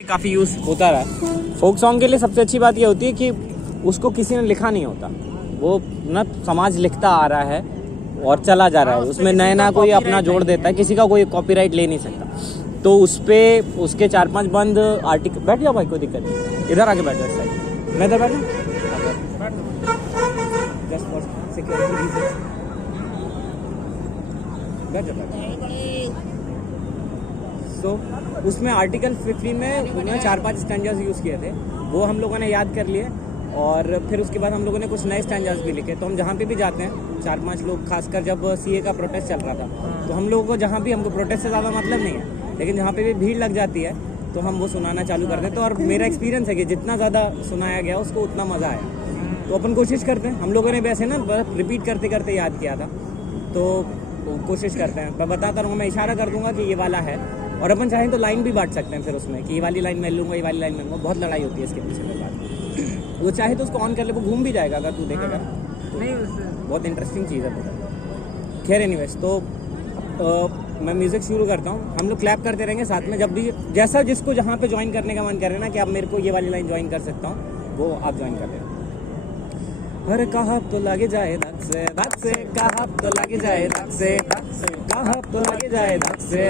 काफ़ी यूज़ होता रहा है। फोक सॉन्ग के लिए सबसे अच्छी बात ये होती है कि उसको किसी ने लिखा नहीं होता, वो ना समाज लिखता आ रहा है और चला जा रहा है, उसमें नया नया कोई अपना जोड़ देता है, किसी का कोई कॉपीराइट ले नहीं सकता। तो उस पर उसके 4-5 बंद आर्टिकल। बैठ जाओ भाई, कोई दिक्कत नहीं, इधर आके बैठ जाओ साइड। मैं इधर बैठूं जस्ट फॉर सिक्योरिटी रीजंस। बैठ जाओ। तो उसमें आर्टिकल 15 में उन्होंने 4-5 स्टैंडर्स यूज़ किए थे, वो हम लोगों ने याद कर लिए और फिर उसके बाद हम लोगों ने कुछ नए स्टैंडर्स भी लिखे। तो हम जहाँ पे भी जाते हैं 4-5 लोग, खासकर जब सीए का प्रोटेस्ट चल रहा था, तो हम लोगों को जहाँ भी, हमको प्रोटेस्ट से ज़्यादा मतलब नहीं है, लेकिन जहाँ पे भी भीड़ लग जाती है तो हम वो सुनाना चालू कर देते हैं। और मेरा एक्सपीरियंस है कि जितना ज़्यादा सुनाया गया उसको उतना मज़ा आया। तो अपन कोशिश करते हैं, हम लोगों ने वैसे ना रिपीट करते करते याद किया था, तो कोशिश करते हैं। मैं बताता रहूँगा, मैं इशारा कर दूंगा कि ये वाला है, और अपन चाहें तो लाइन भी बांट सकते हैं फिर उसमें कि ये वाली लाइन मैं लूँगा, ये वाली लाइन मैं लूँगा। बहुत लड़ाई होती है इसके पीछे में बात। वो चाहे तो उसको ऑन कर ले, वो घूम भी जाएगा अगर तू देखेगा। नहीं, बहुत इंटरेस्टिंग चीज़ है पता। खैर एनीवेज, तो मैं म्यूज़िक शुरू करता हूँ। हम लोग क्लैप करते रहेंगे साथ में, जब भी जैसा जिसको जहाँ पे ज्वाइन करने का मन करे ना कि आप मेरे को ये वाली लाइन ज्वाइन कर सकता हूँ, वो आप ज्वाइन कर लेना। अरे कहा तो लगे जाए धक से, कहा तो लगे जाए धक से, कहा तो लगे जाए धक से,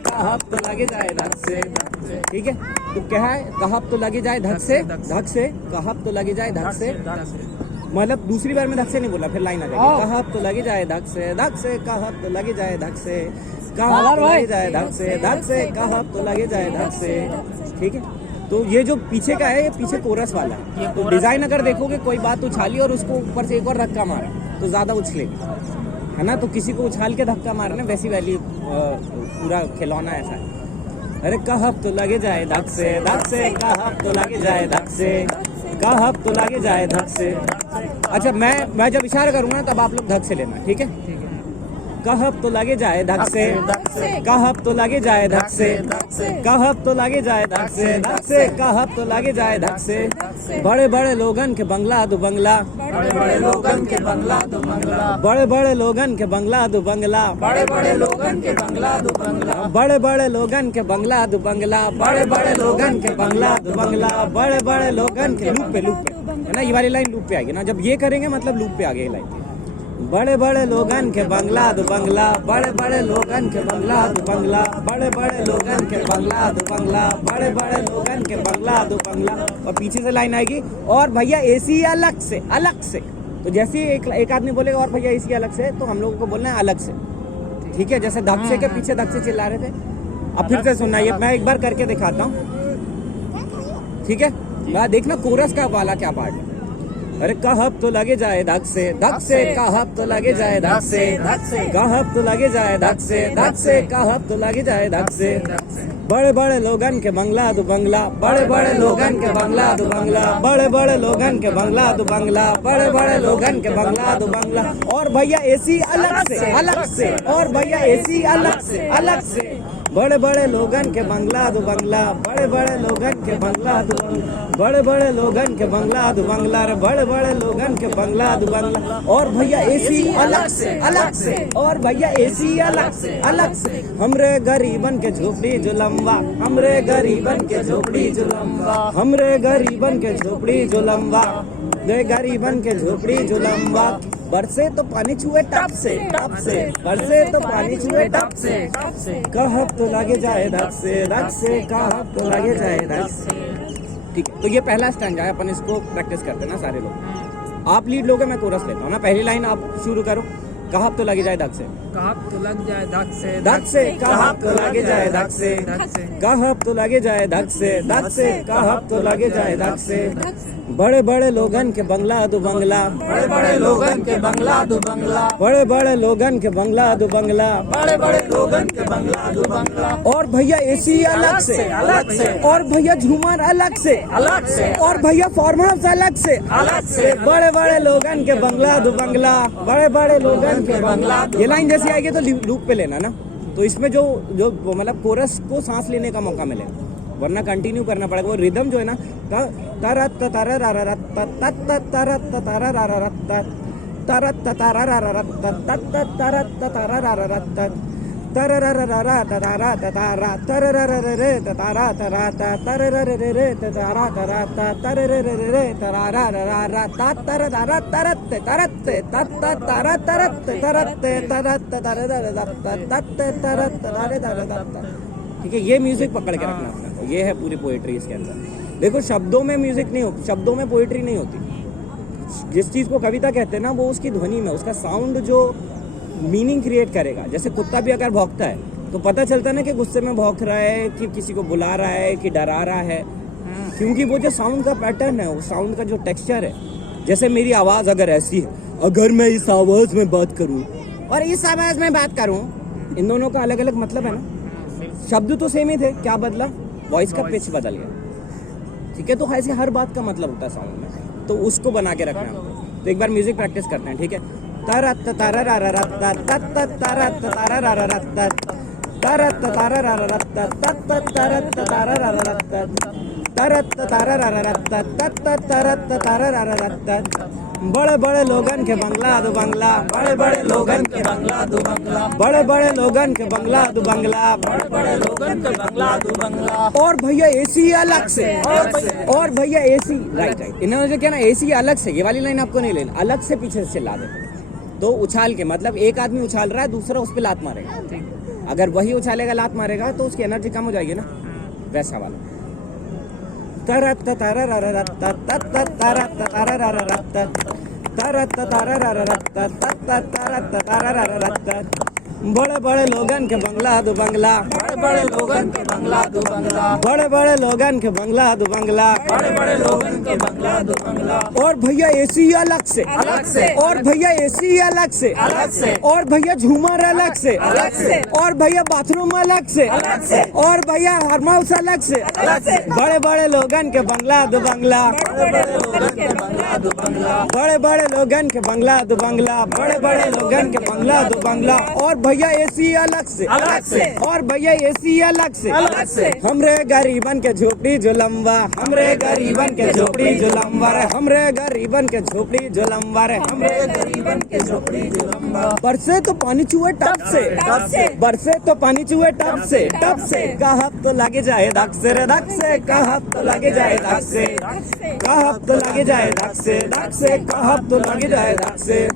कहा तो लगे जाए धक से। ठीक है, तो क्या है, कहा तो लगे जाए धक से, कहा तो लगे जाए धक से। मतलब दूसरी बार में धक से नहीं बोला, फिर लाइन आ जाएगी। कहा तो लगे जाए धक से, कहा तो लगे जाए धक से, कहा तो लगे जाए धक से, कहा तो लगे जाए धक से। ठीक है, तो ये जो पीछे का है, ये पीछे कोरस वाला है। तो डिजाइन अगर देखोगे, कोई बात उछाली और उसको ऊपर से एक और धक्का मारा तो ज्यादा उछलेगी, है ना। तो किसी को उछाल के धक्का मारना, वैसी वाली पूरा खिलौना ऐसा है। अरे कहा तो लगे जाए धक से, कहा तो लगे जाए धक से, कहा तो लगे जाए धक से। अच्छा, मैं जब इशारा करूंगा तब आप लोग धक से लेना, ठीक है। कहब तो लगे जाए धक से, कहब तो लगे जाए धक से, कहब तो लगे जाए धक से, कहब तो लगे जाए धक से। बड़े बड़े लोगन के बंगला दो बंगला, बड़े बड़े लोगन के बंगला दो बंगला, बड़े बड़े लोगन के बंगला दो बंगला, बड़े बड़े लोगन के बंगला दो बंगला, बड़े बड़े लोगन के बंगला दो बंगला, बड़े बड़े लोगन के बंगला दो बंगला, बड़े बड़े लोगन के। लूप पे है ना, ये वाली लाइन लूप पे आएगी ना, जब ये करेंगे मतलब लूप पे आ गई लाइन। बड़े बड़े लोगन के बंगला दो बंगला, बड़े बड़े लोगन के बंगला दो बंगला, बड़े बड़े लोगन के बंगला दो बंगला, बड़े बड़े लोगन के बंगला दो बंगला। और पीछे से लाइन आएगी, और भैया एसी अलग से, अलग से। तो जैसे एक आदमी बोलेगा और भैया एसी अलग से, तो हम लोगों को बोलना है अलग से। ठीक है, जैसे धक से के पीछे धक से चिल्ला रहे थे, अब फिर से सुनना, ये मैं एक बार करके दिखाता हूँ। ठीक है, देखना कोरस का वाला क्या पार्ट है। अरे कहब तो लगे जाए धक से, कहब तो लगे जाए धक से, कहब तो लगे जाए धक से, कहब तो लगे जाए धक से। बड़े बड़े लोगन के बंगला दो बंगला, बड़े बड़े लोगन के बंगला दो बंगला, बड़े बड़े लोगन के बंगला दो बंगला, बड़े बड़े लोगन के बंगला दो बंगला। और भैया एसी अलग से, अलग से, और भैया एसी अलग से, अलग से। बड़े बड़े लोगन के बंगला दो बंगला, बड़े बड़े लोगन के बंगला दो बंगला, बड़े बड़े लोगन के बंगला दो बंगला, रे बड़े बड़े लोगन के बंगला दो बंगला। और भैया एसी अलग से, अलग से, और भैया एसी अलग से, अलग से। हमरे गरीबन के झोपड़ी जो लंबा, हमरे गरीबन के झोपड़ी जो लंबा, हमरे गरीबन के झोपड़ी जो लंबा, रे गरीबन के झोपड़ी जो लंबा। बरसे तो पानी छुए टप से, टप से, बरसे तो पानी छुए टप से, टप से। कहब तो लगे जाए धक से, कहब तो लगे जाए धक से। ठीक है, तो ये पहला स्टैंजा है, अपन इसको प्रैक्टिस करते हैं ना सारे लोग। आप लीड लोगे, मैं कोरस लेता हूँ ना। पहली लाइन आप शुरू करो, कहब तो लगे जाए धक से, कहब तो लग जाए धक से, धक से, कहब तो लगे जाए धक से, कहब तो लगे जाए धक से, कहब तो लगे जाए धक से। बड़े बड़े लोगन के बंगला दो बंगला, बड़े बड़े लोगन के बंगला दो बंगला, बड़े बड़े लोगन के बंगला दो बंगला, बड़े बड़े लोगन के बंगला दो बंगला। और भैया एसी अलग से, अलग से, और भैया झूमर अलग से, अलग से, और भैया फार्म हाउस अलग से, अलग से। बड़े बड़े लोगन के बंगला दो बंगला, बड़े बड़े लोगन के बंगला। ये लाइन जैसी आएगी तो लूप पे लेना ना, तो इसमें जो जो मतलब कोरस को सांस लेने का मौका मिलेगा, वरना कंटिन्यू करना पड़ेगा। वो रिदम जो है ना, तरत तारा रा रा तरत तारा रा रा तरत तारा रा रा तरत तारा रा रा तरररररा ततारा ततारा तरररररे ततारा तराता तरररररे ततारा तराता तरररररे तरारारारा तातरदारा तरत्ते तरत्ते तत्ततारा तरत्ते तरत्ते तरत्ते तररररत्ते तत्ते तरत्ते तररररत्ते। ठीक है, ये म्यूजिक पकड़ के रखना अपना, ये है पूरी पोएट्री इसके अंदर। देखो शब्दों में म्यूजिक नहीं होती, शब्दों में पोएट्री नहीं होती। जिस चीज को कविता कहते हैं ना, वो उसकी ध्वनि में, उसका साउंड जो मीनिंग क्रिएट करेगा। जैसे कुत्ता भी अगर भौंकता है तो पता चलता है ना कि गुस्से में भौंक रहा है, कि किसी को बुला रहा है, कि डरा रहा है, क्योंकि वो जो साउंड का पैटर्न है, वो साउंड का जो टेक्सचर है। जैसे मेरी आवाज अगर ऐसी है, अगर मैं इस आवाज में बात करूं और इस आवाज में बात करूं, इन दोनों का अलग अलग मतलब है ना। शब्द तो सेम ही थे, क्या बदला? वॉइस का पिच बदल गया। ठीक है, तो ऐसे हर बात का मतलब होता है साउंड में, तो उसको बना के रखना है। तो एक बार म्यूजिक प्रैक्टिस करते हैं, ठीक है। तरत तररररत्ता तत्त तरत तररररत्ता तरत तररररत्ता तत्त तरत तररररत्ता तरत तररररत्ता तत्त तरत तररररत्ता। बड़े बड़े लोगन के बंगला दो बंगला, बड़े बड़े लोगन के बंगला दो बंगला, बड़े बड़े लोगन के बंगला दो बंगला, बड़े बड़े लोगन के बंगला दो बंगला। और भैया एसी अलग से, और भैया एसी, राइट राइट। इन्होंने जो क्या ना, एसी अलग से, ये वाली लाइन आपको नहीं लेना, अलग से पीछे से ला दे। तो उछाल के मतलब एक आदमी उछाल रहा है, दूसरा उस पर लात मारेगा। अगर वही उछालेगा, लात मारेगा, तो उसकी एनर्जी कम हो जाएगी ना, वैसा वाला। तरत तररररत्ता तत्त तरत तररररत्ता तरत तररररत्ता तत्त तरत तररररत्ता। बड़े बड़े लोगन के बंगला दो बंगला, बड़े बड़े लोगन के बंगला दो बंगला, बड़े बड़े लोगन के बंगला दो बंगला, बड़े बड़े लोगन के बंगला दो बंगला। और भैया एसी अलग से, अलग से, और भैया एसी अलग से, अलग से, और भैया झूमर अलग से, अलग से, और भैया बाथरूम अलग से, अलग से, और भैया हाउस अलग से, अलग से। बड़े बड़े लोगन के बंगला दो बंगला, बड़े बड़े लोगन के बंगला दो बंगला, बड़े बड़े लोगन के बंगला दो बंगला, बड़े बड़े लोगन के बंगला दो बंगला। और भैया एसी अलग से, अलग से, और भैया एसी अलग से, अलग से। हमरे गरीबन के झोपड़ी जो लंबा, हमरे गरीबन के झोपड़ी जो लंबा रे, हमरे गरीबन के झोपड़ी जो लंबा रे, हमरे गरीबन के झोपड़ी जो लंबा। बरसे तो पानी चूहे टप से, टप से, बरसे तो पानी चूहे टप से, टप से। कहब तो लगे जाए धक से रे धक से, कहब तो लगे जाए धक से, कहब तो लगे जाए धक से, धक से, कहब तो लगे जाए धक से।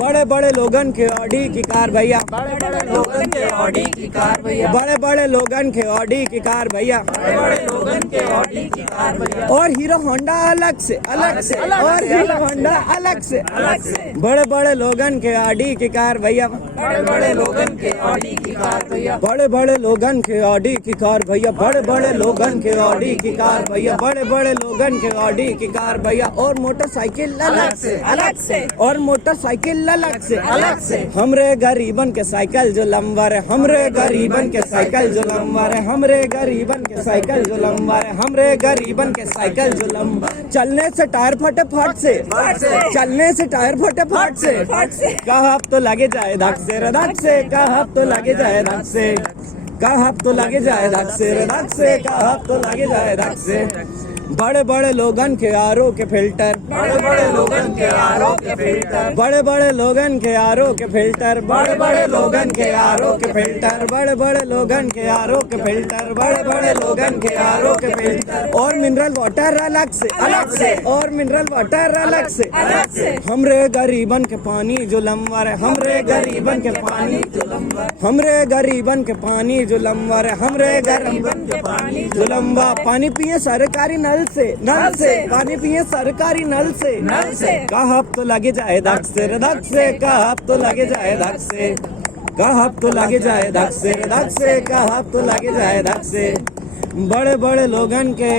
बड़े बड़े लोगन के ऑडी की कार भैया, बड़े बड़े लोगन के ऑडी की कार भैया, बड़े बड़े लोगन के ऑडी की कार भैया, बड़े बड़े लोगन के ऑडी की कार भैया। और हीरो होंडा अलग से, अलग से, और हीरो होंडा अलग से, अलग से। बड़े बड़े लोगन के ऑडी की कार भैया, बड़े बड़े लोगन के ऑडी की कार भैया, बड़े बड़े लोगन के ऑडी की कार भैया, बड़े बड़े लोगन के ऑडी की कार भैया, बड़े बड़े लोगन के ऑडी की कार भैया। और मोटरसाइकिल अलग से, अलग से, और मोटरसाइकिल अलग से, अलग से। हमरे गरीबन के साइकिल जो लंबा रे, हमरे गरीबन के साइकिल जो लंबा रे, हमरे गरीबन के साइकिल जो लंबा रे, हमरे गरीबन के साइकिल जो लंबा। चलने से टायर फटे फट से, चलने से टायर फटे फट से, कहब तो लगे जाए धक से रे धक से, कहब तो लगे जाए धक से, कहब तो लगे जाए धक से रे धक से, कहब तो लगे जाए धक से। बड़े बड़े लोगन के आरो के फिल्टर, बड़े बड़े लोगन के आरो के फिल्टर, बड़े बड़े लोगन के आरो के फिल्टर, बड़े बड़े लोगन के आरो के फिल्टर, बड़े बड़े लोगन के आरो के फिल्टर, बड़े बड़े लोगन के आरो के फिल्टर। और मिनरल वाटर अलग से, अलग से, और मिनरल वाटर अलग से, अलग से। हमरे गरीबन के पानी जो लंबा रे, हमरे गरीबन के पानी जो लंबा, हमरे गरीबन के पानी जो लंबा रे, हमरे गरीबन के पानी जो लंबा। पानी पिए सरकारी नल से, नल से, पानी पिए सरकारी नल से, नल से। कहब तो लगे जाए धक से रे धक से, कहब तो लगे जाए धक से, कहब तो लगे जाए धक से रे धक से, कहब तो लगे जाए धक से। बड़े बड़े लोगन के,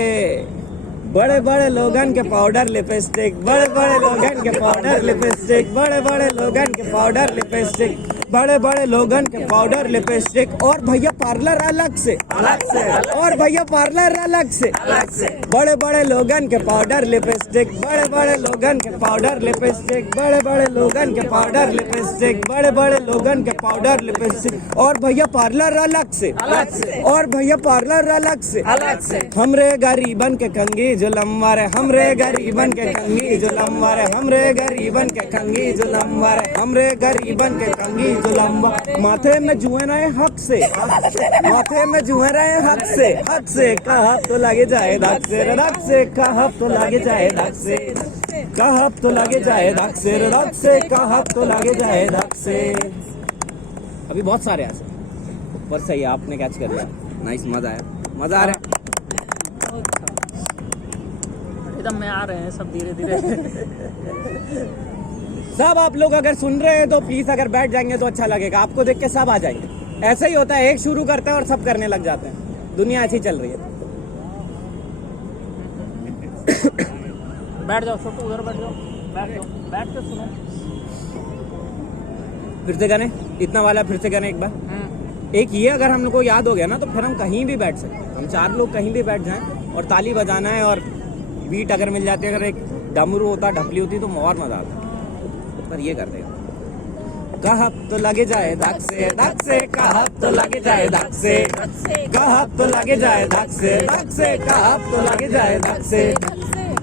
बड़े बड़े लोगन के पाउडर लिपस्टिक, बड़े बड़े लोगन के पाउडर लिपस्टिक, बड़े बड़े लोगन के पाउडर लिपस्टिक, बड़े बड़े लोगन के पाउडर लिपस्टिक। और भैया पार्लर अलग से, अलग से, और भैया पार्लर अलग से, अलग से। बड़े बड़े लोगन के पाउडर लिपस्टिक, बड़े बड़े लोगन के पाउडर लिपस्टिक, बड़े बड़े लोगन के पाउडर लिपस्टिक, बड़े बड़े लोगन के पाउडर लिपस्टिक। और भैया पार्लर अलग से, अलग से, और भैया पार्लर अलग से, अलग से। हमरे गरीबन के कंगी जो लंबा रे, हमरे गरीबन के कंगी जो लंबा रे, हमरे गरीबन के कंगी जो लंबा रे, हमरे गरीबन के कंगी जो लंबा, माथे में जुए रहे हक से, माथे में जुए रहे हक से, कहा तो लगे जाए धक से, रक से, कहा तो लगे जाए धक से, कहा तो लगे जाए धक से, रक से, कहा तो लगे जाए धक से। अभी बहुत सारे ऐसे ऊपर से ही आपने कैच कर लिया। नाइस, मजा आया, मजा आ रहा है। एकदम में आ रहे हैं सब धीरे धीरे। सब आप लोग अगर सुन रहे हैं तो प्लीज अगर बैठ जाएंगे तो अच्छा लगेगा, आपको देख के सब आ जाएंगे। ऐसा ही होता है, एक शुरू करता है और सब करने लग जाते हैं, दुनिया ऐसी चल रही है। बैठ जाओ छोटू, उधर बैठ जाओ, बैठ के सुनो। फिर से गाने, इतना वाला फिर से गाने एक बार। एक ये अगर हम लोग को याद हो गया ना तो फिर हम कहीं भी बैठ सकते हैं, हम 4 लोग कहीं भी बैठ जाएं और ताली बजाना है और बीट अगर मिल जाती है, अगर एक डमरू होता, ढपली होती तो और मजा आता। पर ये कर देगा, कहा तो लगे जाए धक से, कहा तो लगे जाए धक से, कहा तो लगे जाए धक से, कहा तो लगे जाए धक से।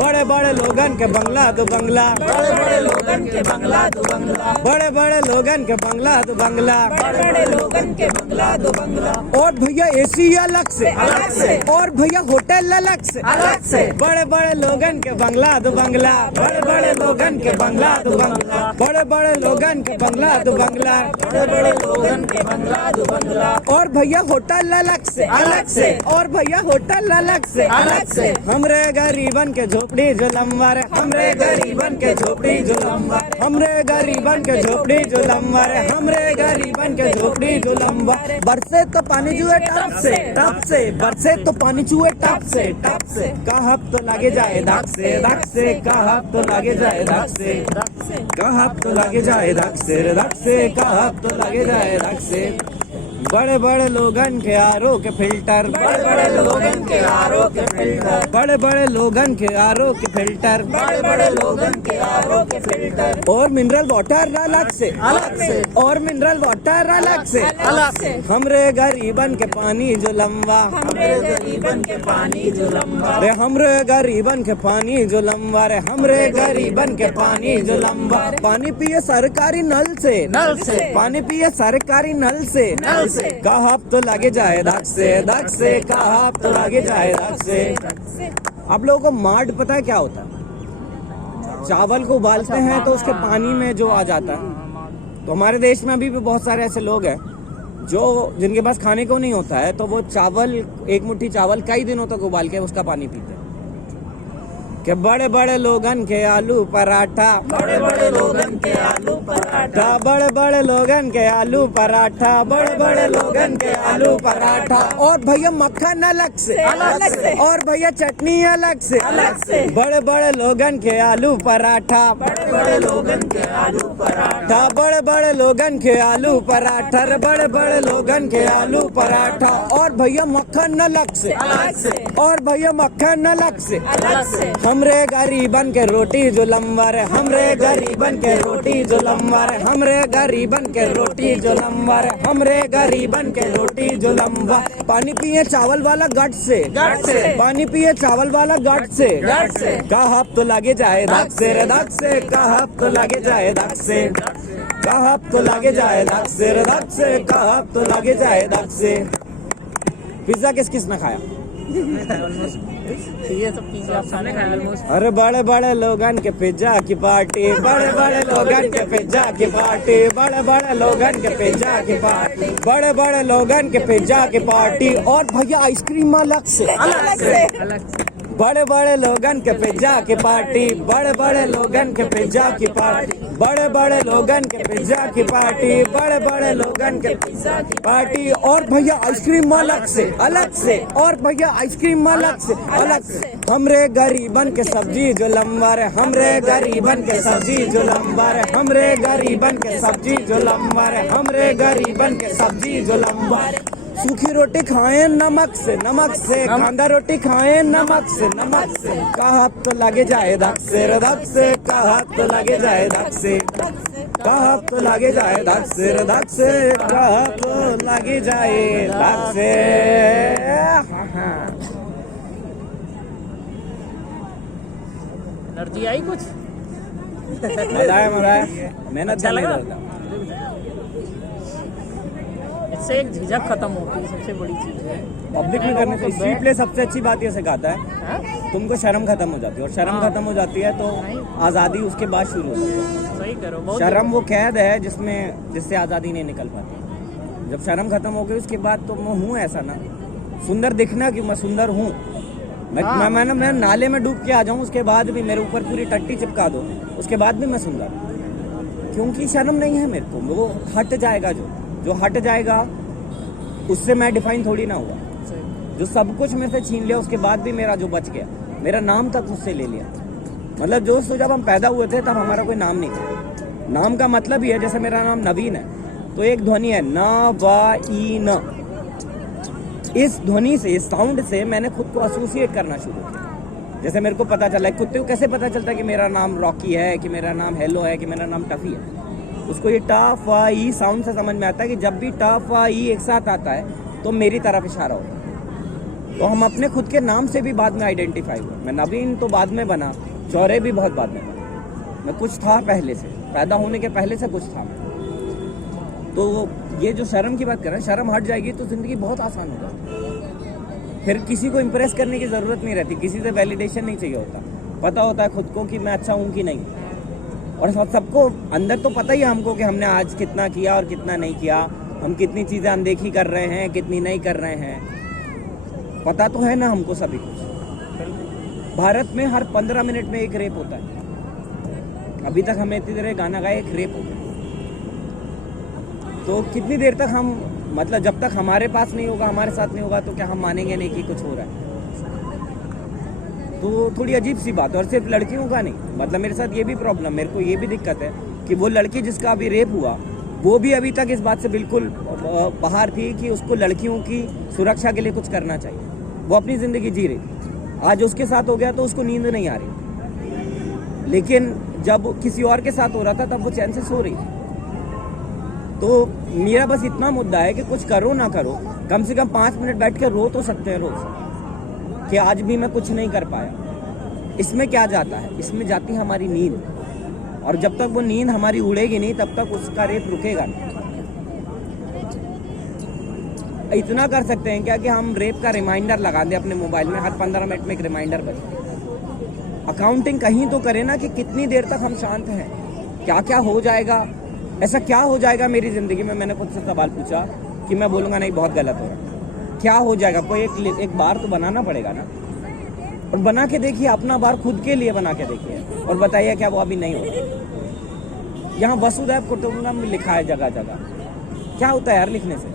बड़े बड़े लोगन के बंगला तो बंगला, बड़े बड़े लोगन के बंगला दो बंगला, बड़े बड़े लोगन के बंगला तो बंगला, बड़े बड़े लोगन के बंगला दो बंगला, और भैया एसी अलग से, और भैया होटल अलग से, बड़े बड़े लोगन के बंगला तो बंगला, बड़े बड़े लोगन के बंगला तो बंगला, बड़े बड़े लोगन के बंगला तो बंगला, बड़े बड़े लोगन के बंगला दो बंगला, और भैया होटल अलग से, और भैया होटल अलग से। हमरे गरीबन के झोपड़ी जो लंबा रे, हमरे गरीबन के झोपड़ी जो लंबा, हमरे गरीबन के झोपड़ी जो लंबा रे, हमरे गरीबन के झोपड़ी जो लंबा। बरसे तो पानी जुए टप से, बरसे तो पानी जुए टप से, कहा तो लगे जाए धक से, कहा तो लगे जाए धक से, कहा तो लगे जाए धक से, कहा तो लगे जाए धक से। बड़े बड़े लोगन के आरो के फिल्टर, बड़े बड़े लोगन के आरो के फिल्टर, बड़े बड़े लोगन के आरो के फिल्टर, बड़े बड़े लोगन के आरो के फिल्टर, और मिनरल वाटर अलग से, और मिनरल वाटर अलग से। हमरे गरीबन के पानी जो लंबा, हमरे गरीबन के पानी जो लंबा, रे हमरे गरीबन के पानी जो लंबा रे, हमरे गरीबन के पानी जो लंबा। पानी पिए सरकारी नल से, पानी पिए सरकारी नल से, कहा तो लगे जाए धक से, कहा तो लगे जाए धक से। आप लोगों को माड पता है क्या होता है? चावल को उबालते हैं तो उसके पानी में जो आ जाता है। तो हमारे देश में अभी भी बहुत सारे ऐसे लोग हैं जो जिनके पास खाने को नहीं होता है, तो वो चावल, एक मुट्ठी चावल कई दिनों तक उबाल के उसका पानी पीते हैं। कि बड़े बड़े लोगन के आलू पराठा, बड़े बड़े लोगन के आलू पराठा, बड़े बड़े लोगन के आलू पराठा, बड़े बड़े लोगन के आलू पराठा, और भैया मक्खन अलग से, और भैया चटनी अलग से, बड़े बड़े लोगन के आलू पराठा, बड़े बड़े लोगन के आलू पराठा, बड़े बड़े लोगन के आलू पराठा, बड़े बड़े लोगन के आलू पराठा, और भैया मक्खन अलग से, और भैया मक्खन अलग से। हमरे गरीबन के रोटी जो लंबा रे, हमरे गरीबन के रोटी जो लंबा रे, हमरे गरीबन के रोटी जो लंबा रे, हमरे गरीबन के रोटी जो लंबा। पानी पिए चावल वाला गट से, पानी पिए चावल वाला गट से, कहा तो लगे जाए धक से, कहा तो लगे जाए धक से, कहा तो लगे जाए धक से, कहा तो लगे जाए धक से। पिज्जा किस किस ने खाया? ये सब चीजें आप सामने खाए ऑलमोस्ट। अरे बड़े बड़े लोगन के पिज्जा की पार्टी, बड़े बड़े लोगन के पिज्जा की पार्टी, बड़े बड़े लोगन के पिज्जा की पार्टी, बड़े बड़े लोगन के पिज्जा की पार्टी, और भैया आइसक्रीम अलग से, बड़े बड़े लोगन के पिज्जा की पार्टी, बड़े बड़े लोगन के पिज्जा की पार्टी, बड़े बड़े लोगन के पिज्जा की पार्टी, बड़े बड़े लोगन के पिज्जा की पार्टी, और भैया आइसक्रीम अलग से, और भैया आइसक्रीम अलग से। हमरे गरीबन के सब्जी जो लंबा रे, हमरे गरीबन के सब्जी जो लंबा रे, हमरे गरीबन के सब्जी जो लंबा रे, हमरे गरीबन के सब्जी जो लंबा। सूखी रोटी खाएं नमक से, कांदा रोटी खाएं नमक से, कहा तो लगे जाए धक से, कहा तो लगे जाए धक से, कहा तो लगे जाए धक से, कहा तो लगे जाए धक से। एनर्जी आई कुछ? मजा आया, मेहनत अच्छा लगा? इससे एक झिझक खत्म होती है, सबसे बड़ी चीज है। पब्लिक में करने से स्ट्रीट प्ले सबसे अच्छी बात ये सिखाता है, हाँ? तुमको शर्म खत्म हो जाती है, और शर्म खत्म हो जाती है तो आज़ादी उसके बाद शुरू होती है। सही करो, बहुत शर्म वो कैद है जिससे आज़ादी नहीं निकल पाती। जब शर्म खत्म हो गई उसके बाद तो मैं हूँ ऐसा ना, सुंदर दिखना कि मैं सुंदर हूँ। मैं नाले में डूब के आ जाऊँ, उसके बाद भी मेरे ऊपर पूरी टट्टी चिपका दो, उसके बाद भी मैं सुंदर हूँ, क्योंकि शर्म नहीं है मेरे को। वो हट जाएगा, जो हट जाएगा उससे मैं डिफाइन थोड़ी ना हुआ। जो सब कुछ मेरे से छीन लिया उसके बाद भी मेरा जो बच गया, मेरा नाम तक उससे ले लिया। मतलब दोस्तों, जब हम पैदा हुए थे तब हमारा कोई नाम नहीं था। नाम का मतलब ही है, जैसे मेरा नाम नवीन है तो एक ध्वनि है न वा ई न। इस ध्वनि से, इस साउंड से मैंने खुद को एसोसिएट करना शुरू किया। जैसे मेरे को पता चला, कुत्ते को कैसे पता चलता है कि मेरा नाम रॉकी है, कि मेरा नाम हेलो है, कि मेरा नाम टफी है? उसको ये टा फा ई साउंड से समझ में आता है कि जब भी टा फा ई एक साथ आता है तो मेरी तरफ इशारा होता है। तो हम अपने खुद के नाम से भी बाद में आइडेंटिफाई हुए। मैं नवीन तो बाद में बना, चौरे भी बहुत बाद में बना। मैं कुछ था पहले से, पैदा होने के पहले से कुछ था। तो ये जो शर्म की बात कर रहे हैं, शर्म हट जाएगी तो जिंदगी बहुत आसान हो जाती। फिर किसी को इम्प्रेस करने की ज़रूरत नहीं रहती, किसी से वैलिडेशन नहीं चाहिए होता। पता होता है खुद को कि मैं अच्छा हूँ कि नहीं। और सबको अंदर तो पता ही है हमको कि हमने आज कितना किया और कितना नहीं किया, हम कितनी चीज़ें अनदेखी कर रहे हैं, कितनी नहीं कर रहे हैं। पता तो है ना हमको सभी कुछ। भारत में हर 15 मिनट में एक रेप होता है। अभी तक हमें इतनी देर गाना गाए, एक रेप हो गया। तो कितनी देर तक हम, मतलब जब तक हमारे पास नहीं होगा, हमारे साथ नहीं होगा, तो क्या हम मानेंगे नहीं कि कुछ हो रहा है? तो थोड़ी अजीब सी बात है। और सिर्फ लड़कियों का नहीं, मतलब मेरे साथ ये भी प्रॉब्लम, मेरे को ये भी दिक्कत है कि वो लड़की जिसका अभी रेप हुआ वो भी अभी तक इस बात से बिल्कुल बाहर थी कि उसको लड़कियों की सुरक्षा के लिए कुछ करना चाहिए। वो अपनी ज़िंदगी जी रही थी। आज उसके साथ हो गया तो उसको नींद नहीं आ रही, लेकिन जब किसी और के साथ हो रहा था तब वो चैन से सो रही थी। तो मेरा बस इतना मुद्दा है कि कुछ करो ना करो, कम से कम 5 मिनट बैठ के रो तो सकते हैं रोज कि आज भी मैं कुछ नहीं कर पाया। इसमें क्या जाता है? इसमें जाती है हमारी नींद, और जब तक वो नींद हमारी उड़ेगी नहीं तब तक उसका रेप रुकेगा नहीं। इतना कर सकते हैं क्या कि हम रेप का रिमाइंडर लगा दें अपने मोबाइल में, हर 15 मिनट में एक रिमाइंडर बजे। अकाउंटिंग कहीं तो करें ना कि कितनी देर तक हम शांत हैं, क्या क्या हो जाएगा, ऐसा क्या हो जाएगा मेरी ज़िंदगी में। मैंने खुद से सवाल पूछा कि मैं बोलूँगा नहीं बहुत गलत हो रहा, क्या हो जाएगा? कोई एक बार तो बनाना पड़ेगा ना। और बना के देखिए, अपना बार खुद के लिए बना के देखिए और बताइए क्या वो अभी नहीं होता। यहाँ वसुधैव कुटुंबकम में लिखा है जगह जगह, क्या होता है यार लिखने से?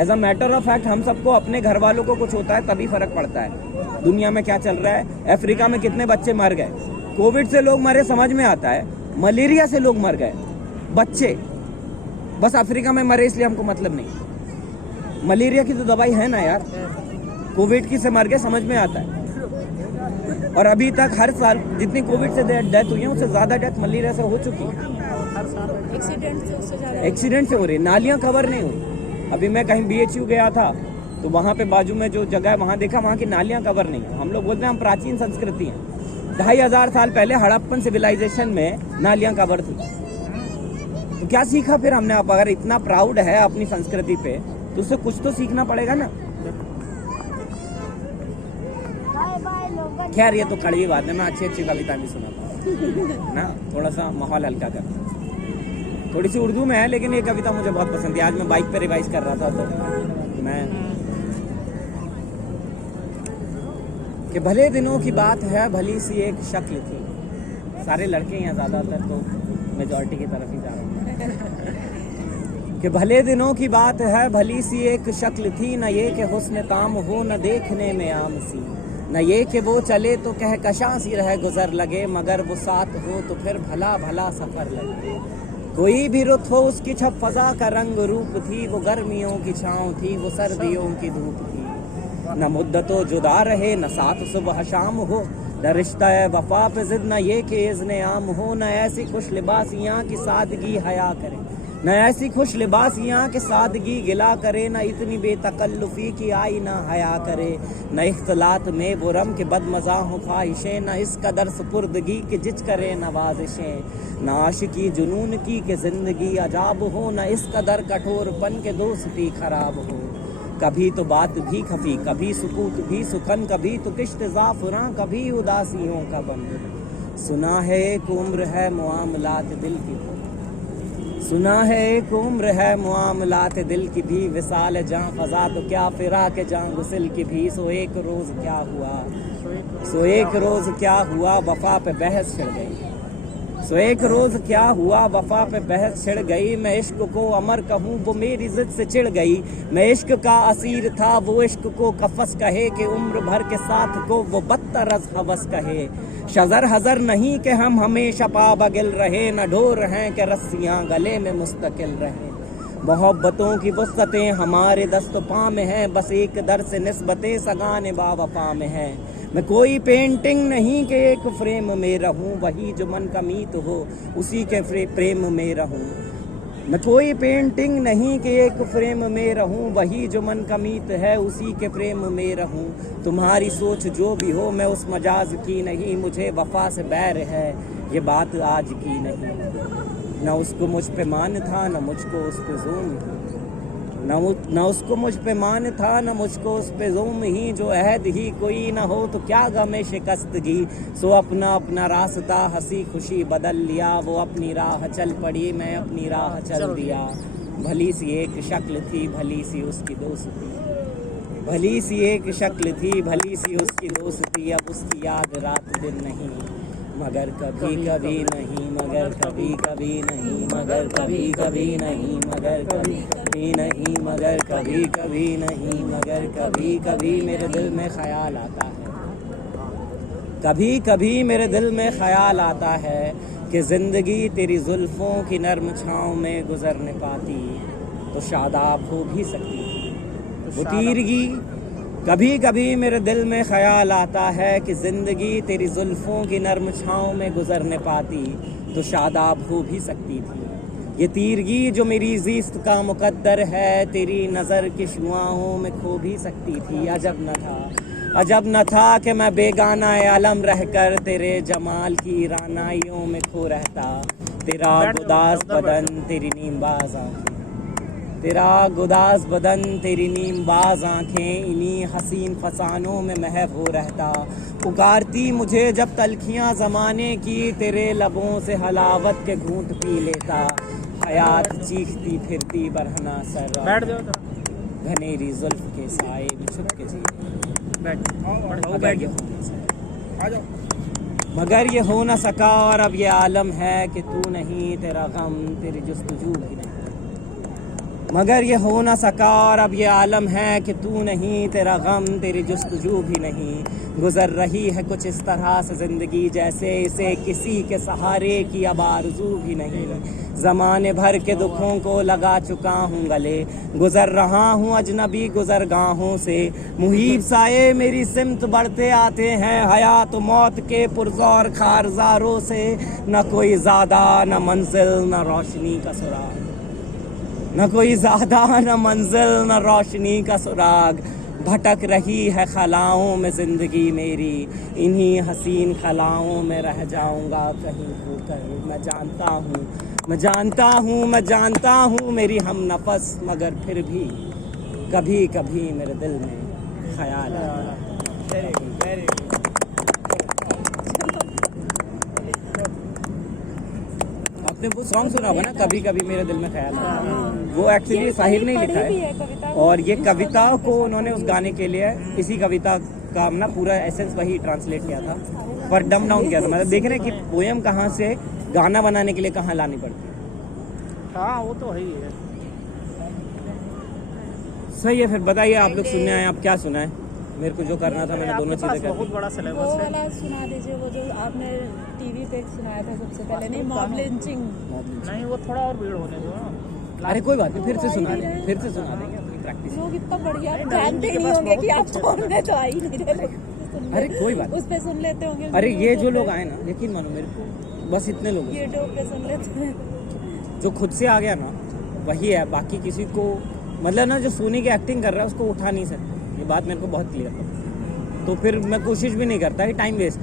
As a matter of fact हम सबको, अपने घर वालों को कुछ होता है तभी फर्क पड़ता है दुनिया में क्या चल रहा है। अफ्रीका में कितने बच्चे मर गए, कोविड से लोग मरे समझ में आता है, मलेरिया से लोग मर गए बच्चे, बस अफ्रीका में मरे इसलिए हमको मतलब नहीं। मलेरिया की तो दवाई है ना यार, कोविड की से मर गए समझ में आता है। और अभी तक हर साल जितनी कोविड से डेथ हुई है उससे ज़्यादा डेथ मलेरिया से हो चुकी है। एक्सीडेंट से हो रही, नालियाँ कवर नहीं हुई। अभी मैं कहीं BHU गया था तो वहाँ पे बाजू में जो जगह है वहाँ देखा, वहाँ की नालियाँ कवर नहीं है। हम लोग बोलते हैं हम प्राचीन संस्कृति हैं, 2500 साल पहले हड़प्पन सिविलाइजेशन में नालियाँ कवर थी। तो क्या सीखा फिर हमने? अब अगर इतना प्राउड है अपनी संस्कृति पे तो उससे कुछ तो सीखना पड़ेगा ना। खैर ये तो कड़वी बात है, मैं अच्छी अच्छी कविता भी सुनाता ना, थोड़ा सा माहौल हल्का कर। थोड़ी सी उर्दू में है लेकिन ये कविता मुझे बहुत पसंद है। आज मैं बाइक पे रिवाइज कर रहा था तो मैं कि भले दिनों की बात है भली सी एक शक्ल थी। सारे लड़के हैं ज़्यादातर तो मेजॉरिटी की तरफ ही जा रहा हूँ कि भले दिनों की बात है भली सी एक शक्ल थी, न ये कि हुस्न ताम हो न देखने में आम सी, न ये कि वो चले तो कह कशां सी रह गुजर लगे, मगर वो साथ हो तो फिर भला भला सफर लगे। कोई भी रुत हो उसकी छप फजा का रंग रूप थी, वो गर्मियों की छाँव थी वो सर्दियों की धूप थी। न मुद्दतों जुदा रहे न साथ सुबह शाम हो, न रिश्ता वफा पे जिद न ये कि इज़्ने आम हो, न ऐसी खुश लिबासियाँ की सादगी हया करे, न ऐसी खुश लिबासियाँ के सादगी गिला करे, न इतनी बेतकल्लुफ़ी की आई ना हया करे, न इख्तलात में वो रम के बदमज़ा हो ख्वाहिशें, न इस कदर सुपुर्दगी के जिच करे नवाजिशें, न आशिकी जुनून की के ज़िंदगी अजाब हो, न इस कदर कठोरपन के दोस्ती खराब हो। कभी तो बात भी खफी, कभी सुकूत भी सुखन, कभी तो किश्त ज़ाफ़रां, कभी उदासियों का बंद। सुना है एक उम्र है मुआमलात दिल की, सुना है एक उम्र है मुआमलात दिल की भी, विसाल जां फ़ज़ा तो क्या फ़िराक़ जां गुसिल की भी। सो एक रोज़ क्या हुआ, सो एक रोज़ क्या हुआ वफ़ा पे बहस छिड़ गई, सो एक रोज़ क्या हुआ वफ़ा पे बहस छिड़ गई। मैं इश्क को अमर कहूँ वो मेरी ज़िद से चिढ़ गई, मैं इश्क का असीर था वो इश्क को कफ़स कहे, कि उम्र भर के साथ को वो बदतर अज़ हवस कहे। शज़र हज़र नहीं कि हम हमेशा पाबगिल रहे, न ढोर हैं कि रस्सियाँ गले में मुस्तकिल रहे। मोहब्बतों की वुस्अतें हमारे दस्त पा में हैं, बस एक दर से निस्बतें सगाने बावफा में हैं। मैं कोई पेंटिंग नहीं कि एक फ्रेम में रहूं, वही जो मन का मीत हो उसी के प्रेम में रहूं। मैं कोई पेंटिंग नहीं कि एक फ्रेम में रहूं, वही जो मन का मीत है उसी के प्रेम में रहूं। तुम्हारी सोच जो भी हो मैं उस मजाज की नहीं, मुझे वफा से बैर है ये बात आज की नहीं। न उसको मुझ पे मान था न मुझको उस पे ज़ुल्म, न उसको मुझ पे मान था न मुझको उस पे ज़ुल्म ही। जो अहद ही कोई न हो तो क्या गमे शिकस्तगी, सो अपना अपना रास्ता हंसी खुशी बदल लिया। वो अपनी राह चल पड़ी मैं अपनी राह चल दिया। भली सी एक शक्ल थी भली सी उसकी दोस्ती, भली सी एक शक्ल थी भली सी उसकी दोस्ती। अब उसकी याद रात दिन नहीं, मगर कभी कभी नहीं, मगर कभी कभी नहीं, मगर कभी कभी नहीं, मगर कभी कभी नहीं, मगर कभी कभी नहीं, मगर कभी कभी मेरे दिल में ख्याल आता है, कभी कभी मेरे दिल में ख्याल आता है कि ज़िंदगी तेरी जुल्फ़ों की नर्म छाँव में गुजर न पाती तो शादाब हो भी सकती थी वो तीरगी। कभी कभी मेरे दिल में ख्याल आता है कि ज़िंदगी तेरी जुल्फ़ों की नर्म छाँव में गुजर न पाती तो शादाब हो भी सकती थी। ये तीरगी जो मेरी ज़िस्त का मुकद्दर है तेरी नज़र की शुआओं में खो भी सकती थी। अजब न था, अजब न था कि मैं बेगाना आलम रहकर तेरे जमाल की रानाइयों में खो रहता। तेरा गुदास बदन तेरी नीमबाज आँखें, तेरा गुदास बदन तेरी नीमबाज आँखें, इन्हीं हसीन फसानों में महव हो रहता। पुकारती मुझे जब तलखियाँ ज़माने की, तेरे लबों से हलावत के घूंट पी लेता। हयात चीखती फिरती बरहना सर घनेरी जुल्फ के साए में छुप के जी। मगर ये हो न सका और अब ये आलम है कि तू नहीं, तेरा गम तेरी जुस्तजू भी नहीं। मगर ये हो न सका और अब ये आलम है कि तू नहीं, तेरा गम तेरी जुस्तजू भी नहीं। गुजर रही है कुछ इस तरह से ज़िंदगी जैसे इसे किसी के सहारे की अब आरज़ू भी नहीं। ज़माने भर के दुखों को लगा चुका हूँ गले, गुज़र रहा हूँ अजनबी गुज़रगाहों से। मुहीब साए मेरी सिमत बढ़ते आते हैं, हयात मौत के पुरज़ोर खारज़ारों से। न कोई ज़्यादा न मंजिल न रोशनी का सुराग, न कोई ज़्यादा न मंजिल न रोशनी का सुराग। भटक रही है खलाओं में ज़िंदगी मेरी, इन्हीं हसीन खलाओं में रह जाऊंगा कहीं होकर। मैं जानता हूँ, मैं जानता हूँ, मैं जानता हूँ मेरी हम नफस, मगर फिर भी कभी कभी मेरे दिल में ख्याल आता है। आपने वो सॉन्ग सुना होगा ना, कभी कभी मेरे दिल में ख्याल आता है। वो एक्चुअली साहिर ने लिखा है और ये कविता को उन्होंने उस गाने के लिए इसी कविता का ना पूरा एसेंस वही ट्रांसलेट किया था पर डम डाउन किया था। मतलब देख रहे हैं कि पोएम कहाँ से गाना बनाने के लिए कहाँ लानी पड़ती है। हाँ वो तो है ही है। सही है, फिर बताइए आप लोग सुनने आए, आप क्या सुना है? मेरे को जो करना था मैंने दोनों चीजें कर बहुत बड़ा वो सिलेबस है। वाला सुना दीजिए, वो जो आपने टीवी पे सुनाया था सबसे पहले, नहीं मॉब लिंचिंग। नहीं वो थोड़ा और भीड़ होने दो। अरे कोई बात नहीं, फिर से सुना देंगे, फिर से सुना देंगे, अपनी प्रैक्टिस। लोग इतना बढ़िया जानते ही नहीं होंगे कि आप कौन है, तो आ ही नहीं रहे। अरे कोई बात, उस पे सुन लेते होंगे। अरे ये जो लोग आए ना, यकीन मानो मेरे को बस इतने लोग यूट्यूब पे सुन लेते हैं। जो खुद से आ गया ना वही है, बाकी किसी को मतलब ना जो सोनी की एक्टिंग कर रहा है उसको उठा नहीं सकते, ये बात मेरे को बहुत क्लियर है। तो फिर मैं कोशिश भी नहीं करता कि टाइम वेस्ट,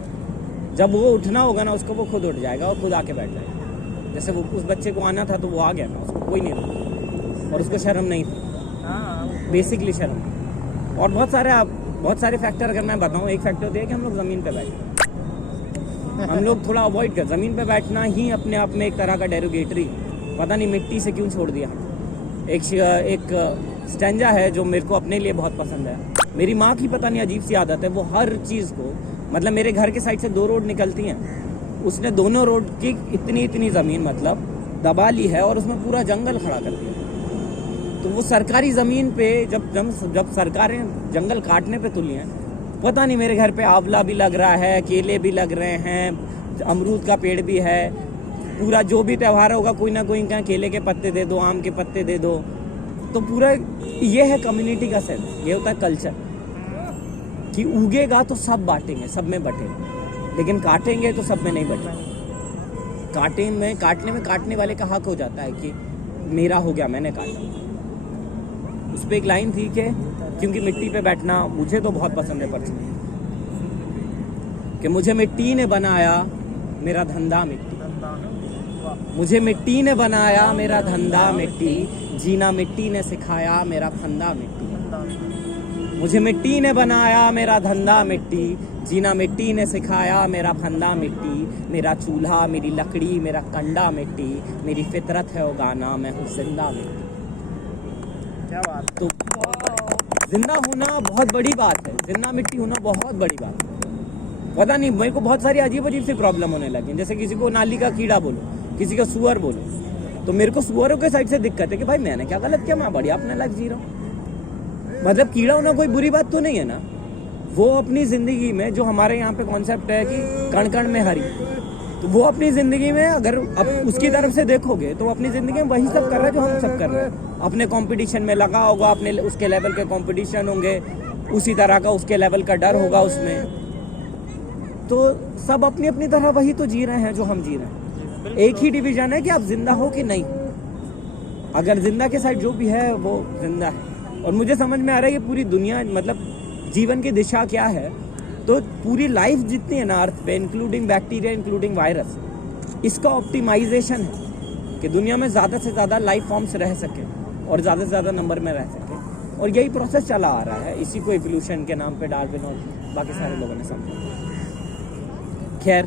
जब वो उठना होगा ना उसको वो खुद उठ जाएगा और खुद आके बैठ जाएगा। जैसे वो उस बच्चे को आना था तो वो आ गया ना, उसको कोई नहीं रोका और उसको शर्म नहीं थी, हाँ बेसिकली शर्म। और बहुत सारे फैक्टर अगर मैं बताऊँ, एक फैक्टर तो है कि हम लोग ज़मीन पे बैठे, हम लोग थोड़ा अवॉइड कर, ज़मीन पे बैठना ही अपने आप में एक तरह का डेरोगेटरी, पता नहीं मिट्टी से क्यों छोड़ दिया। एक स्टैंजा है जो मेरे को अपने लिए बहुत पसंद है, मेरी माँ की पता नहीं अजीब सी आदत है, वो हर चीज़ को मतलब मेरे घर के साइड से 2 रोड निकलती हैं, उसने दोनों रोड की इतनी ज़मीन मतलब दबा ली है और उसमें पूरा जंगल खड़ा कर दिया। तो वो सरकारी ज़मीन पे जब सरकारें जंगल काटने पे तुली हैं, पता नहीं मेरे घर पे आंवला भी लग रहा है, केले भी लग रहे हैं, अमरूद का पेड़ भी है, पूरा जो भी त्यौहार होगा कोई ना कोई कहाँ केले के पत्ते दे दो, आम के पत्ते दे दो। तो पूरा ये है कम्युनिटी का सेंस, ये होता है कल्चर कि उगेगा तो सब बांटेंगे, सब में बटेंगे, लेकिन काटेंगे तो सब में नहीं बटेंगे। काटने में काटने वाले का हक हो जाता है कि मेरा हो गया, मैंने काटा। उस पर एक लाइन थी कि क्योंकि मिट्टी पे बैठना मुझे तो बहुत पसंद है पर्सनली, कि मुझे मिट्टी ने बनाया मेरा धंधा मिट्टी, मुझे मिट्टी ने बनाया मेरा धंधा मिट्टी, जीना मिट्टी ने सिखाया मेरा फंदा मिट्टी, मुझे मिट्टी ने बनाया मेरा धंधा मिट्टी, जीना मिट्टी ने सिखाया मेरा फंदा मिट्टी, मेरा चूल्हा मेरी लकड़ी मेरा कंडा मिट्टी, मेरी फितरत है उगाना मैं हूँ जिंदा मिट्टी। क्या बात। तो जिंदा होना बहुत बड़ी बात है, जिंदा मिट्टी होना बहुत बड़ी बात है। पता नहीं मेरे को बहुत सारी अजीब से प्रॉब्लम होने लगी, जैसे किसी को नाली का कीड़ा बोलो, किसी का सुअर बोलो, तो मेरे को सुअरों के साइड से दिक्कत है कि भाई मैंने क्या गलत किया, मैं बढ़िया अपना लाइफ जी रहा हूँ। मतलब कीड़ा होना कोई बुरी बात तो नहीं है ना, वो अपनी जिंदगी में जो हमारे यहाँ पे कॉन्सेप्ट है कि कण कण में हरी, तो वो अपनी जिंदगी में अगर अब उसकी तरफ से देखोगे तो अपनी जिंदगी में वही सब कर रहा है जो हम सब कर रहे हैं। अपने कंपटीशन में लगा होगा, अपने उसके लेवल के कंपटीशन होंगे, उसी तरह का उसके लेवल का डर होगा उसमें, तो सब अपनी अपनी तरह वही तो जी रहे हैं जो हम जी रहे हैं। एक ही डिवीजन है कि आप जिंदा हो कि नहीं, अगर जिंदा के साइड जो भी है वो जिंदा है। और मुझे समझ में आ रहा है ये पूरी दुनिया मतलब जीवन की दिशा क्या है, तो पूरी लाइफ जितनी है ना अर्थ पे, इंक्लूडिंग बैक्टीरिया, इंक्लूडिंग वायरस, इसका ऑप्टिमाइजेशन है कि दुनिया में ज़्यादा से ज़्यादा लाइफ फॉर्म्स रह सके और ज़्यादा से ज़्यादा नंबर में रह सके, और यही प्रोसेस चला आ रहा है। इसी को इवोल्यूशन के नाम पे डार्विन और बाकी सारे लोगों ने समझा। खैर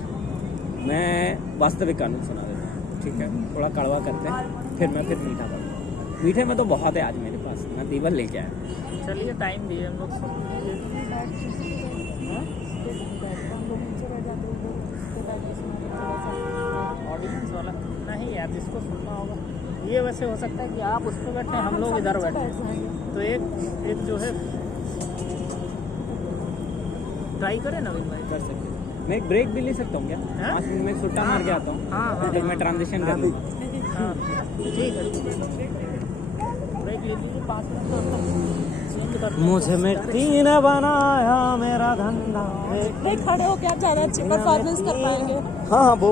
मैं वास्तविक कानून सुना देता हूँ, ठीक है, थोड़ा कड़वा करते हैं, फिर मीठा करूँगा। मीठे में तो बहुत है आज मेरे पास, मैं दीवर लेके आया। चलिए टाइम दिए हम लोग ऑडियंस वाला नहीं यार, जिसको सुनना होगा ये वैसे हो सकता है कि आप उस पर बैठे, हम लोग इधर बैठे, तो एक जो है ट्राई करें नवीन भाई। कर सकते, मैं एक ब्रेक भी ले सकता हूँ क्या? 5 मिनट में सुट्टा मार के आता हूँ, हाँ फिर मैं ट्रांजिशन कर लूँ। हाँ ठीक है, ब्रेक ले लीजिए 5 मिनट। मुझे मिट्टी ने बनाया मेरा धंधा। नहीं, खड़े होके आप ज़्यादा अच्छी परफॉर्मेंस कर पाएंगे। हाँ, वो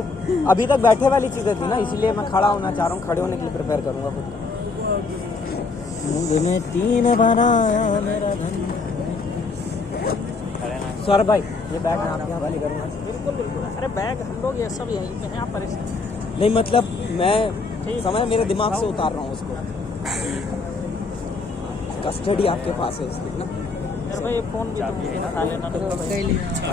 अभी तक बैठे वाली चीज़ें थी ना, इसलिए मैं खड़ा होना चाह रहा हूँ, खड़े होने के लिए प्रिपेयर करूँगा खुद। मुझे मिट्टी ने बनाया मेरा धंधा। सौरभ भाई ये बैग मैं आपके हवाले करूँगा। बिल्कुल बिल्कुल, अरे बैग हम लोग ये सब यहीं पे हैं, आप परेशान नहीं, मतलब मैं समय मेरे दिमाग से उतार रहा हूँ उसको, कस्टडी आपके पास है इसलिए ना। भाई, फोन भी तो उठा लेना।